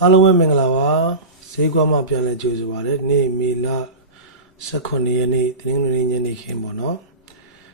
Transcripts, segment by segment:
အားလုံးပဲမင်္ဂလာပါဈေးကွက်မှာပြန်လဲကြိုဆိုပါရစေနေ့မေလ18ရက်နေ့တနင်္ဂနွေနေ့ညနေခင်းပေါ့နော်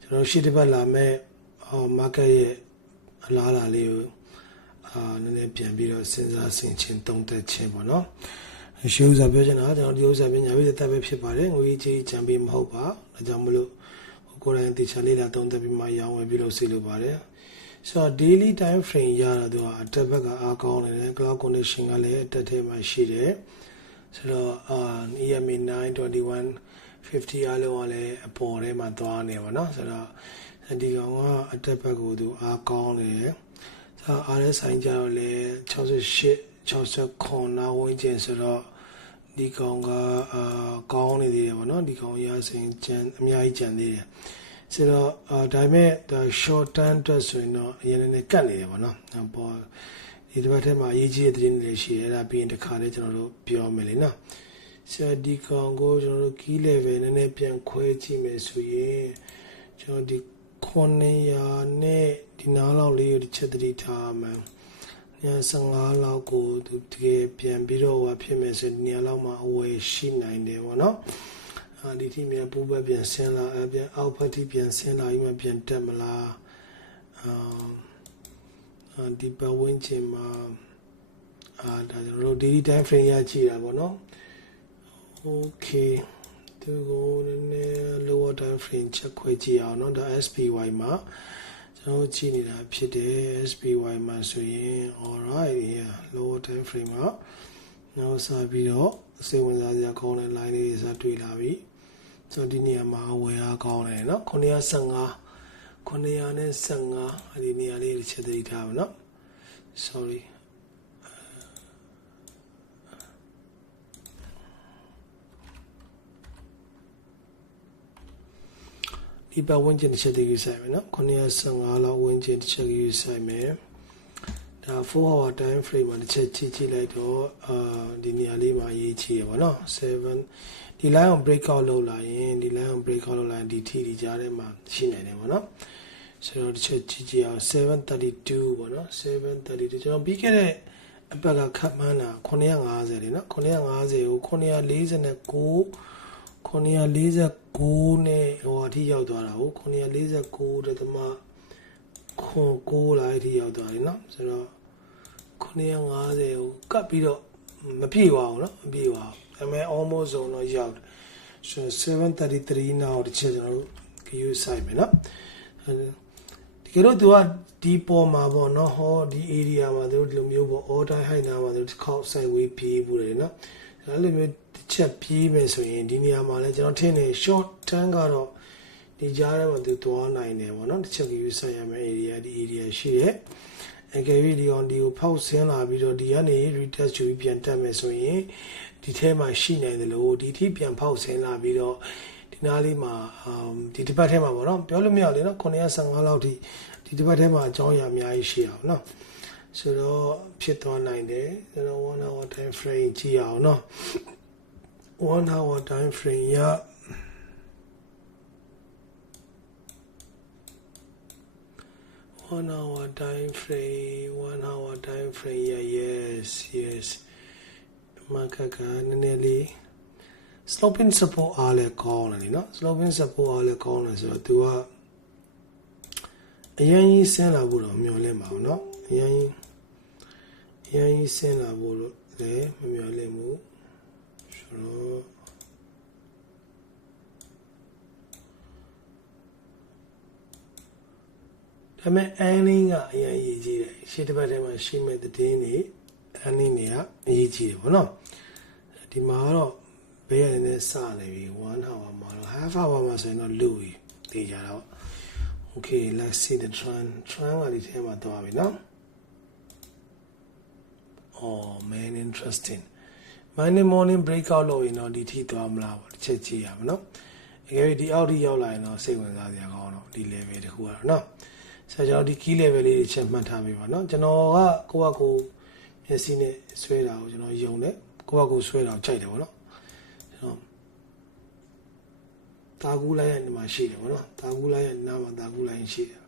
ကျွန်တော်ရှေ့တစ်ပတ်လာမဲ့market ရဲ့အလားအလာလေးကိုနည်းနည်းပြန်ပြီးတော့စဉ်းစားဆင်ခြင်သုံးသပ်ခြင်းပေါ့နော်ရှေ့ဥစားပြောချင်တာကျွန်တော်ဒီဥစားပညာရေးတက်ပဲဖြစ်ပါတယ်ငွေကြီးချမ်းပြီးမဟုတ်ပါဒါကြောင့်မလို့ကိုယ်တိုင်တေချာလေးလာသုံးသပ်ပြီးမှရောင်းဝယ်ပြီးလို့စီလိုပါတယ်So daily time frame ရတာသူကအတက်ဘက်ကအားကောင်းနေတယ် cloud condition ကလည်းအတက်ထဲမှာရှိတယ်ဆိုတော့EMA 92150အားလုံးကလည်းအပေါ်ထဲမှာသွားနေပါတော့ဆိုတော့ဒီကောင်ကအတက်ဘက်ကိုသူအားကောင်းနေတယ်ဆိုတော့ RSI ကြတော့လည်း68နာဝန်းကျင်ဆိုတော့ဒီကောင်ကကောင်းနေသေးတယ်ပေါ့နော်ဒီကောင်ရစဉ်ကျန်အများကြီးကျန်သေးတယ်ဆိုတော့ဒါပေမဲ့ short term အတွက်ဆိုရင်တော့အရင်နဲ့ကတ်နေတယ်ပေါ့နော်ပေါ်ဒီတစ်ပတ်ထဲမှာအရေးကြီးတဲ့သတင်းတွေရှိတယ်အဲ့ဒါပြီးရင်တစ်ခါလေးကျွန်တော်တို့ပြောမယ်လေနော်ဆိုတော့ဒီကောင်ကိုကျွန်တော်တို့ key level နည်းနည်းပြန်ခွဲကြည့်မယ်ဆိုရင်ကျွန်တော်ဒီ900နဲ့ဒီနားလောက်လေးကိုတစ်ချက်သတိထားမယ်15လောက်ကိုသူတကယ်ပြန်ပြီးတော့ဟောဖြစ်မယ်ဆိုဒီနေရာလောက်မှာအဝယ်ရှိနိုင်တယ်ပေါ့နော်ဒီทีမြန်ပူပဲပြန်ဆင်းလာပြန်အောက်ဖက်ထိပြန်ဆင်းလာပြီးမှပြန်တက်မလားဒီပဝင်းချင်မှာဒါကျွန်တော်တို့ daily time frame ရကြည့်တာပေါ့နော် okay သူကိုနည်းနည်း lower time frame ချက်ခွဲကြည့်အောင်เนาะဒါ SPY မှာကျွန်တော်ကြည့်နေတာဖြစ်တယ် SPY မှာဆိုရင် alright yeah lower time frame မှာနောက်ဆက်ပြီးတော့စိတ်ဝင်စားစရာကောင်းတဲ့ line လေးတွေစတွေ့လာပြီဆိုတော့ဒီနေရာမှာဝယ်အားကောင်းတယ်เนาะ915အဲ့ဒီနေရာလေးတစ်ချက်သတိထားပါเนาะ sorryဒီပတ်ဝန်းကျင်တစ်ချက်တည်းယူဆိုင်မယ်เนาะ915လောက်ဝန်းကျင်တစ်ချက်ယူဆိုင်မယ်ဒါ4 hour time frame မှာတစ်ချက်ကြည့်လိုက်တော့ဒီနေရာလေးမှာရေးချီရပါเนาะ7ဒီ line on breakout လုပ်လာရင်ဒီ line on breakout လုပ်လာရင်ဒီ T ဒီကြားထဲမှာရှိနိုင်တယ်ပေါ့နော်ဆိုတော့တစ်ချက်ကြည့်အောင်732ပေါ့နော်732ကျွန်တော်ပြီးခဲ့တဲ့အပတ်ကခတ်မှန်းတာ950လေနော်950ကို949နဲ့ဟိုအထိရောက်သွားတာကို949.9လာအထိရောက်သွားတယ်နော်ဆိုတော့950ကိုကတ်ပြီးတော့မပြည့်ပါဘူးနော်မပြည့်ပါဘူးဒါပေမဲ့ almost ဇုံတော့ရောက်တယ်ဆို733 now တစ်ချက်ကျွန်တော်တို့ view site မယ်နော်ဒီကတော့သူကဒီပေါ်မှာပေါ့နော်ဟောဒီ area မှာသူတို့ဒီလိုမျိုးပေါ့ all time high နာမှာသူတစ်ခေါက် sideway ပြေးဘူးလေနော်အဲ့လိုမျိုးတစ်ချက်ပြေးမယ်ဆိုရင်ဒီနေရာမှာလည်းကျွန်တော်ထင်တယ် short term ကတော့ဒီကြားထဲမှာသူသွားနိုင်တယ်ပေါ့နော်တစ်ချက် view site ရမယ် area ဒီ area ရှိတယ်အကယ်၍ဒီonဒီကိုဖောက်ဆင်းလာပြီးတော့ဒီကနေ retest ယူပြီးပြန်တက်မယ်ဆိုရင်ဒီထဲမှာရှိနိုင်တယ်လို့ဒီထိပြန်ဖောက်ဆင်းလာပြီးတော့ဒီနားလေးမှာဒီတစ်ပတ်ထဲမှာပေါ့နော်ပြောလို့မရလေနော်915လောက်ထိဒီတစ်ပတ်ထဲမှာအကြောင်းအရာအများကြီးရှိအောင်နော်ဆိုတော့ဖြစ်သွားနိုင်တယ်ဆိုတော့1 hour time frame ကြည့်အောင်နော်1 hour time frame ရ1 hour time frame yes မကကနည်းနည်းလေး sloping support အားလည်းကောင်းတယ်လीနော် sloping support အားလည်းကောင်းတယ်ဆိုတော့ तू ကအရင်ကြီးဆင်းလာဖို့တော့မျှော်လင့်ပါဘူးเนาะအရင်ကြီးဆင်းလာဖို့တော့လည်းမမျှော်လင့်ဘူးဆိုတော့ဒါပေမဲ့ earning ကအရင်ရေးကြည့်တယ်ရှေ့တစ်ပတ်ထဲမှာရှိမဲ့သတင်းတွေearning တွေကအရေးကြီးတယ်ဗောနော်ဒီမှာတော့ဘေးရနေစနေပြီ1 hour မှာတော့ half hour မှာဆိုရင်တော့လူကြီးတေးကြတော့ okay let's see the trend ကဒီထဲမှာသွားပြီနော် oh man interesting morning breakout လို့ရင်တော့ဒီထိသွားမလားပေါ့တစ်ချက်ကြည့်ရမယ်နော်အကယ်၍ဒီအောက်ထိရောက်လာရင်တော့စိတ်ဝင်စားစရာကောင်းတော့ဒီ level တခုကတော့နော်ဆိုတော့ဒီ key level လေးတွေချက်မှတ်ထားပြီပါနော်ကျွန်တော်ကကိုမျက်စိနဲ့ဆွဲတာကိုကျွန်တော်ယုံတယ်ကိုဆွဲတာကိုကြိုက်တယ်ပေါ့နော်ကျွန်တော်တာကူးလိုင်းရဲ့ဒီမှာရှိတယ်ပေါ့နော်တာကူးလိုင်းရဲ့နားမှာတာကူးလိုင်းရှိတယ်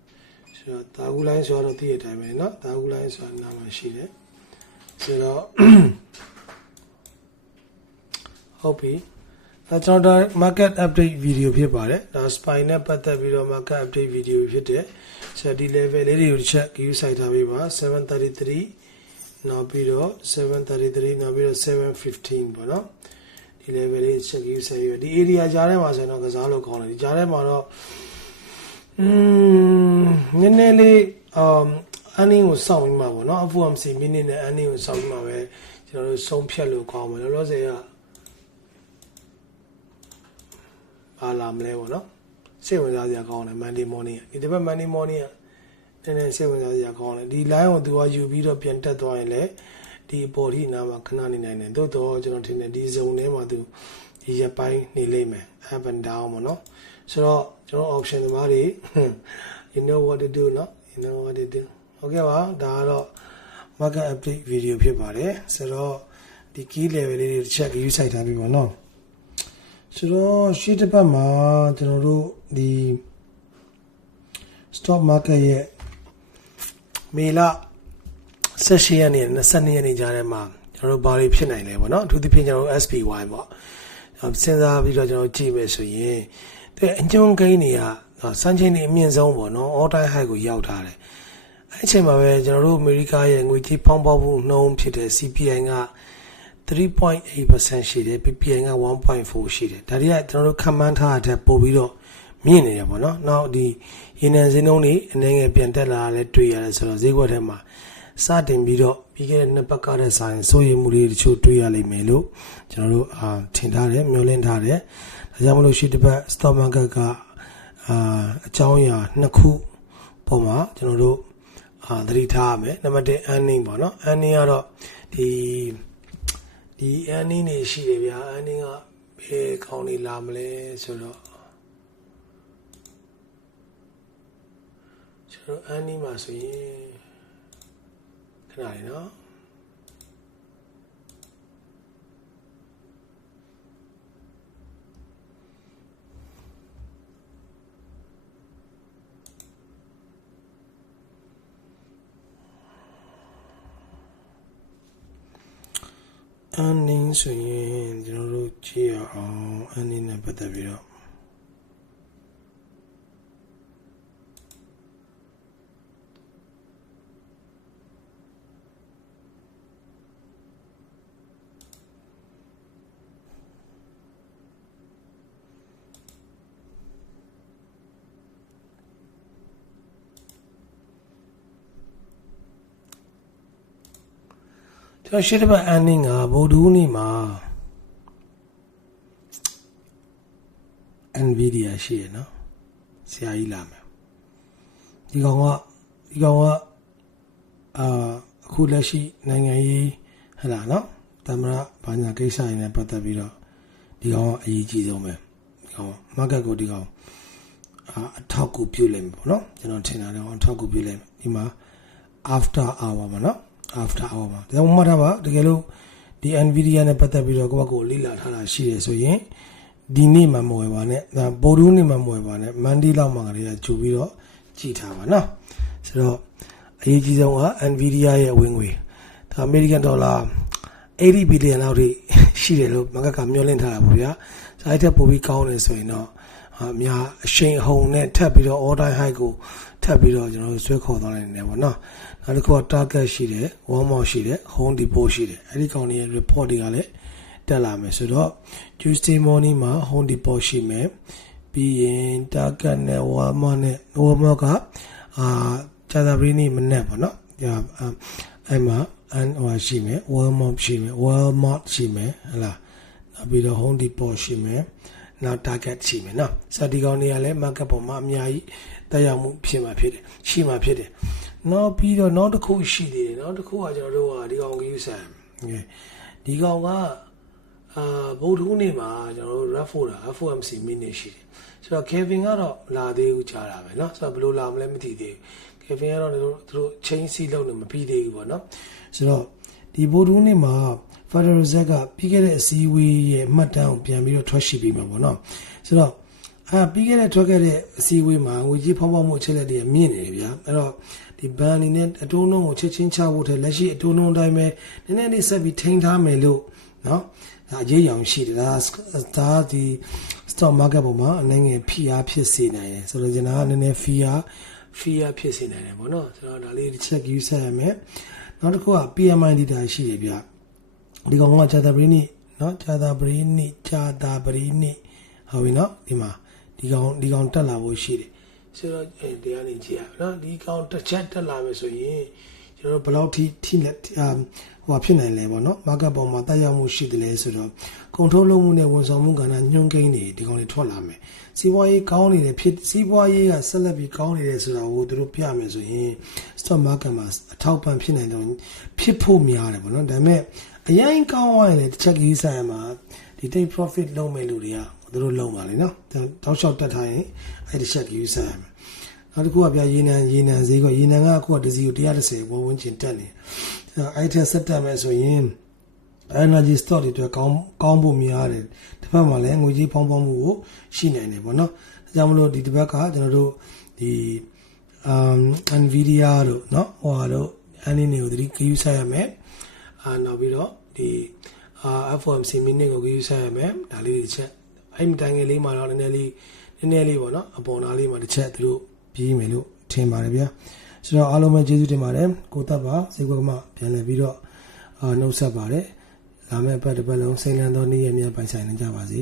ဆိုတော့တာကူးလိုင်းဆိုတော့သိတဲ့အတိုင်းပဲနော်တာကူးလိုင်းဆိုတာနားမှာရှိတယ် ဆိုတော့ဟုတ်ပြီကျွန်တော် market update video ဖြစ်ပါတယ်ဒါ spy နဲ့ပတ်သက်ပြီးတော့ market update video ဖြစ်တယ်ဆိုတော့ဒီ level လေးတွေကိုတစ်ချက် view စိုက်ထားပေးပါ733နောက်ပြီးတော့733နောက်ပြီးတော့715ပေါ့နော်ဒီ level လေးချက် view စိုက်ပြီးဒီ area ကြားထဲမှာဆိုရင်တော့ကစားလို့ကောင်းတယ်ဒီကြားထဲမှာတော့နည်းနည်းလေးearning ကိုစောင့်ပြီးမှာပေါ့နော် FOMC minute နဲ့ earning ကိုစောင့်ပြီးမှာပဲကျွန်တော်တို့ဆုံးဖြတ်လို့ကောင်းမယ်လောလောဆယ်ကဘာလာမလဲပေါ့နော်စိတ်ဝင်စားစရာကောင်းတယ် Monday morning ဒီတစ်ပတ် Monday morning ကနည်းနည်းစိတ်ဝင်စားစရာကောင်းတယ်ဒီ line ကိုသူကယူပြီးတော့ပြန်တက်သွားရင်လည်းဒီပေါ်ထိနာမှာခဏနေနိုင်တယ်သို့တော့ကျွန်တော်ထင်တယ်ဒီ zone ထဲမှာသူဒီရပိုင်းနေလိမ့်မယ် up and down ပေါ့နော်ဆိုတော့ကျွန်တော် option သမားတွေ you know what to do နော် you know what to do ဟုတ်ကဲ့ပါဒါကတော့ market update video ဖြစ်ပါတယ်ဆိုတော့ဒီ key level လေးတွေတစ်ချက် view စိုက်ထားပြီပေါ့နော်ဆိုတော့ရှေ့တစ်ပတ်မှာကျွန်တော်တို့ဒီ stock market ရဲ့မေလ18ရက်နေ့22ရက်နေ့ကြားထဲမှာကျွန်တော်တို့ဘာတွေဖြစ်နိုင်လဲပေါ့နော်အထူးသဖြင့်ကျွန်တော်တို့ SPY ပေါ့စဉ်းစားပြီးတော့ကျွန်တော်ကြည့်မယ်ဆိုရင်တဲ့အညွန့်ကိန်းတွေကစံချိန်တွေအမြင့်ဆုံးပေါ့နော် all time high ကိုရောက်ထားတယ်အဲ့အချိန်မှာပဲကျွန်တော်တို့အမေရိကရဲ့ငွေကြေးဖောင်းပွားမှုနှုန်းဖြစ်တဲ့ CPI က 3.8% ရှိတယ် PPI က 1.4 ရှိတယ်ဒါတွေကကျွန်တော်တို့ခန့်မှန်းထားတဲ့ပို့ပြီးတော့မြင့်နေတယ်ပေါ့နော်နောက်ဒီရေနံဈေးနှုန်းတွေအနေငယ်ပြန်တက်လာတာလည်းတွေ့ရတယ်ဆိုတော့ဈေးကွက်ထဲမှာစတင်ပြီးတော့ပြီးခဲ့တဲ့နှစ်ပတ်ကတည်းကဆိုင်စိုးရိမ်မှုတွေတချို့တွေ့ရလိမ့်မယ်လို့ကျွန်တော်တို့ထင်ထားတယ်မျှော်လင့်ထားတယ်ဒါကြောင့်မလို့ရှိတစ်ပတ် stock market ကအကြောင်းအရာနှစ်ခုပေါ်မှာကျွန်တော်တို့သတိထားရမယ်နံပါတ်1 earning ပေါ့နော် earning ကတော့ဒီ earning နေရှိတယ်ဗျာ earning ကဘယ်ကောင်းနေလာမလဲဆိုတော့ကျွန်တော် earning မှာဆိုရင်ခဏလေးနော်earning ဆိုရင်ကျွန်တော်တို့ကြည့်အောင် earning နဲ့ပတ်သက်ပြီးတော့ကျွန်တော်ရှေ့တစ်ပတ် earning ကဗုဒ္ဓဟူးနေ့မှာ Nvidia ရှိရနော်ဆရာကြီးလာမယ်ဒီကောင်ကအခုလက်ရှိနိုင်ငံရေးဟဲ့လားနော်သမရဘာညာကိစ္စရင်းနဲ့ပတ်သက်ပြီးတော့ဒီကောင်ကအရေးကြီးဆုံးပဲဒီကောင် market ကိုဒီကောင်အထောက်အကူပြုလိမ့်မယ်ပေါ့နော်ကျွန်တော်ထင်တာတော့အထောက်အကူပြုလိမ့်မယ်ဒီမှာ after hour ပါနော်after hour မှာဒါကြောင့်မှတ်ထားပါတကယ်လို့ဒီ Nvidia နဲ့ပတ်သက်ပြီးတော့ကိုလေ့လာထားတာရှိတယ်ဆိုရင်ဒီနေ့မှမဝယ်ပါနဲ့ဒါဗုဒ္ဓဟူးနေ့မှမဝယ်ပါနဲ့ Monday လောက်မှကလေးကကြိုပြီးတော့ကြည့်ထားပါနော်ဆိုတော့အရေးကြီးဆုံးက Nvidia ရဲ့ဝင်ငွေဒါ American dollar 80 billion လောက်ထိရှိတယ်လို့မကကမျှော်လင့်ထားတာပေါ့ဗျာဆိုအဲ့ထက်ပိုပြီးကောင်းတယ်ဆိုရင်တော့အများအရှိန်အဟုန်နဲ့ထပ်ပြီးတော့ all time high ကိုထပ်ပြီးတော့ကျွန်တော်တို့ဆွဲခေါ်သွားနိုင်တယ်ပေါ့နော်နောက်တစ်ခုက target ရှိတယ် warm up ရှိတယ် home depot ရှိတယ်အဲ့ဒီကောင်တွေရဲ့ report တွေကလည်းတက်လာမယ်ဆိုတော့ Tuesday morning မှာ home depot ရှိမယ်ပြီးရင် target နဲ့ warm up ကကြာသပတေးနေ့မနေ့ပေါ့နော်အဲ့မှာရှိမယ် warm up ရှိမယ် warm up ရှိမယ်ဟလားနောက်ပြီးတော့ home depot ရှိမယ်နောက် target ရှိမယ်နော်စဒီကောင်တွေကလည်း market ပေါ်မှာအများကြီးတက်ရောက်မှုဖြစ်မှာဖြစ်တယ်ရှိမှာဖြစ်တယ်နောက်ပြီးတော့နောက်တစ်ခုရှိသေးတယ်နောက်တစ်ခုကကျွန်တော်တို့ကဒီကောင်ကြီးဆန်ဒီကောင်ကဗုဒ္ဓဟူးနေ့မှာကျွန်တော်တို့ FOMC minute ရှိတယ်ဆိုတော့ Kevin ကတော့လာသေးဘူးကြားတာပဲเนาะဆိုတော့ဘယ်လိုလာမလဲမသိသေးဘူး Kevin ကတော့သူတို့ chain C လောက်နဲ့မပြီးသေးဘူးပေါ့เนาะဆိုတော့ဒီဗုဒ္ဓဟူးနေ့မှာ Federal Reserve ကပြီးခဲ့တဲ့အစည်းအဝေးရဲ့မှတ်တမ်းကိုပြန်ပြီးတော့ထွက်ရှိပြီးမှာပေါ့เนาะဆိုတော့ပြီးခဲ့တဲ့ထွက်ခဲ့တဲ့အစည်းအဝေးမှာငွေကြေးဖောင်းပွားမှုအခြေလက်တွေမြင့်နေတယ်ဗျာအဲ့တော့ ဒီဘန်အနေနဲ့အတိုးနှုန်းကိုချက်ချင်းချဖို့တဲ့လက်ရှိအတိုးနှုန်းတိုင်းပဲနည်းနည်းလေးဆက်ပြီးထိန်းထားမယ်လို့နော်ဒါအရေးရောင်ရှိတယ်ဒါဒီ stock market ပေါ်မှာအနေငယ်ဖိအားဖြစ်စေနိုင်တယ်ဆိုတော့ကျွန်တော်ကနည်းနည်း fear ဖြစ်စေနိုင်တယ်ပေါ့နော်ဆိုတော့ဒါလေးတစ်ချက်ယူဆက်ရမယ်နောက်တစ်ခုက PMI data ရှိတယ်ဗျဒီကောင်ကဂျာတာပရီနိနော်ဂျာတာပရီနိဟုတ်ပြီနော်ဒီမှာဒီကောင်တက်လာဖို့ရှိတယ်ဆိုတော့တရားနေကြည့်ရနော်ဒီကောင်တစ်ချက်တက်လာမယ်ဆိုရင်ကျွန်တော်ဘယ်လောက်ထိလက်ဟိုဖြစ်နိုင်လဲပေါ့နော် market ပေါ်မှာတက်ရောက်မှုရှိတယ်လဲဆိုတော့ကုန်ထုတ်လုပ်မှုနဲ့ဝန်ဆောင်မှုကဏ္ဍညွှန်းကိန်းတွေဒီကောင်တွေထွက်လာမယ်စီးပွားရေးကောင်းနေတယ်စီးပွားရေးကဆက်လက်ပြီးကောင်းနေတယ်ဆိုတော့ဟိုသူတို့ပြမယ်ဆိုရင် stock market မှာအထောက်ပံ့ဖြစ်နိုင်တယ်ဖြစ်ဖို့များတယ်ပေါ့နော်ဒါပေမဲ့အရင်ကောင်းသွားရင်လည်းတစ်ချက်ကြီးဆိုင်မှာဒီ take profit လုပ်မဲ့လူတွေကသူတို့လုံးပါလေနော်တောက်လျှောက်တက်ထားရင်အဲ့ဒီချက်ကြီးဆိုင်မှာနောက်တစ်ခုကပြရေနံဈေးကရေနံကအခုကတစ်စီကို130ဝန်းကျင်တက်နေအဲ့ထက်ဆက်တက်မယ်ဆိုရင် energy stock တွေအတွက်ကောင်းဖို့များတယ်တစ်ဖက်မှာလည်းငွေကြေးဖောင်းမှုကိုရှိနိုင်တယ်ပေါ့နော်ဒါကြောင့်မလို့ဒီတစ်ဖက်ကကျွန်တော်တို့ဒီ Nvidia တို့เนาะဟိုဟာတို့အနေနဲ့ကိုဒီယူဆိုင်ရမယ်နောက်ပြီးတော့ဒီ FOMC minute ကိုယူဆိုင်ရမယ်ဒါလေးတစ်ချက်အဲ့ဒီတိုင်ငယ်လေးမှာတော့နည်းနည်းလေးပေါ့နော်အပေါ်နားလေးမှာတစ်ချက်သူတို့ပြီးမယ်လို့ထင်ပါတယ်ဗျာဆိုတော့အားလုံးပဲကျေးဇူးတင်ပါတယ်ကိုသက်ပါစေကွက်ကမှပြန်လည်ပြီးတော့နှုတ်ဆက်ပါတယ်လာမယ့်ပတ်တစ်ပတ်လုံးစိတ်လန်းသောနေ့ရက်များပိုင်ဆိုင်နိုင်ကြပါစေ